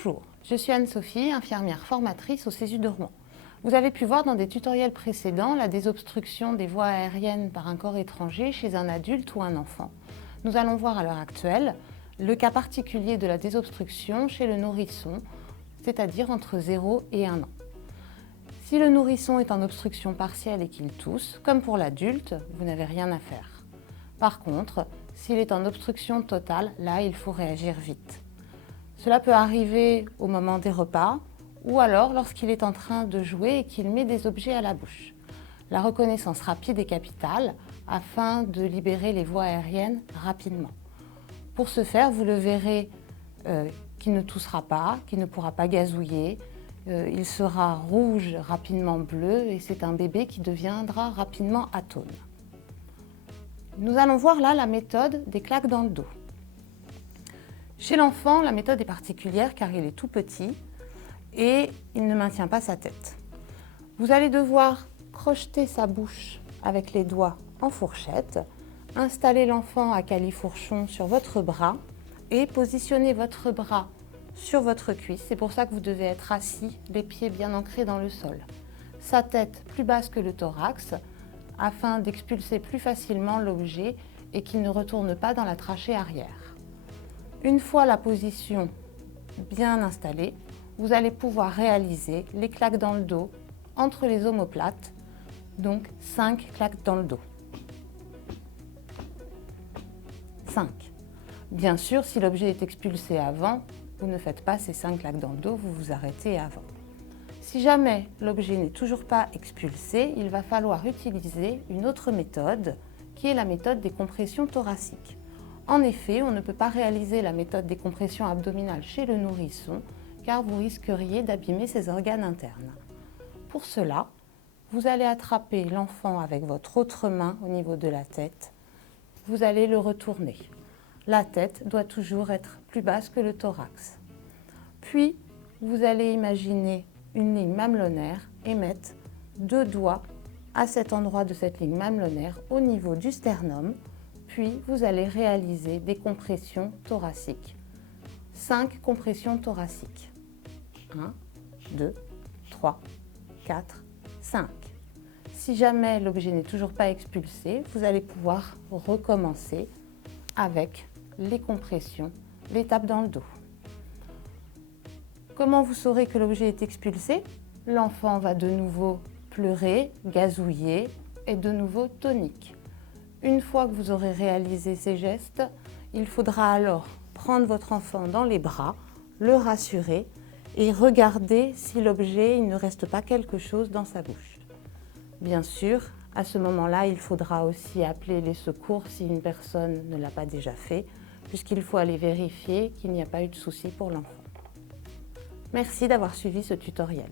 Bonjour, je suis Anne-Sophie, infirmière formatrice au CESU de Rouen. Vous avez pu voir dans des tutoriels précédents la désobstruction des voies aériennes par un corps étranger chez un adulte ou un enfant. Nous allons voir à l'heure actuelle le cas particulier de la désobstruction chez le nourrisson, c'est-à-dire entre 0 et 1 an. Si le nourrisson est en obstruction partielle et qu'il tousse, comme pour l'adulte, vous n'avez rien à faire. Par contre, s'il est en obstruction totale, là, il faut réagir vite. Cela peut arriver au moment des repas ou alors lorsqu'il est en train de jouer et qu'il met des objets à la bouche. La reconnaissance rapide est capitale afin de libérer les voies aériennes rapidement. Pour ce faire, vous le verrez qu'il ne toussera pas, qu'il ne pourra pas gazouiller, il sera rouge, rapidement bleu et c'est un bébé qui deviendra rapidement atone. Nous allons voir là la méthode des claques dans le dos. Chez l'enfant, la méthode est particulière car il est tout petit et il ne maintient pas sa tête. Vous allez devoir crocheter sa bouche avec les doigts en fourchette, installer l'enfant à califourchon sur votre bras et positionner votre bras sur votre cuisse. C'est pour ça que vous devez être assis, les pieds bien ancrés dans le sol. Sa tête plus basse que le thorax afin d'expulser plus facilement l'objet et qu'il ne retourne pas dans la trachée arrière. Une fois la position bien installée, vous allez pouvoir réaliser les claques dans le dos entre les omoplates, donc 5 claques dans le dos. 5. Bien sûr, si l'objet est expulsé avant, vous ne faites pas ces 5 claques dans le dos, vous vous arrêtez avant. Si jamais l'objet n'est toujours pas expulsé, il va falloir utiliser une autre méthode qui est la méthode des compressions thoraciques. En effet, on ne peut pas réaliser la méthode des compressions abdominales chez le nourrisson car vous risqueriez d'abîmer ses organes internes. Pour cela, vous allez attraper l'enfant avec votre autre main au niveau de la tête. Vous allez le retourner. La tête doit toujours être plus basse que le thorax. Puis, vous allez imaginer une ligne mamelonnaire et mettre 2 doigts à cet endroit de cette ligne mamelonnaire au niveau du sternum. Puis, vous allez réaliser des compressions thoraciques. 5 compressions thoraciques. 1, 2, 3, 4, 5. Si jamais l'objet n'est toujours pas expulsé, vous allez pouvoir recommencer avec les compressions, les tapes dans le dos. Comment vous saurez que l'objet est expulsé? L'enfant va de nouveau pleurer, gazouiller et de nouveau tonique. Une fois que vous aurez réalisé ces gestes, il faudra alors prendre votre enfant dans les bras, le rassurer et regarder si l'objet ne reste pas quelque chose dans sa bouche. Bien sûr, à ce moment-là, il faudra aussi appeler les secours si une personne ne l'a pas déjà fait, puisqu'il faut aller vérifier qu'il n'y a pas eu de souci pour l'enfant. Merci d'avoir suivi ce tutoriel.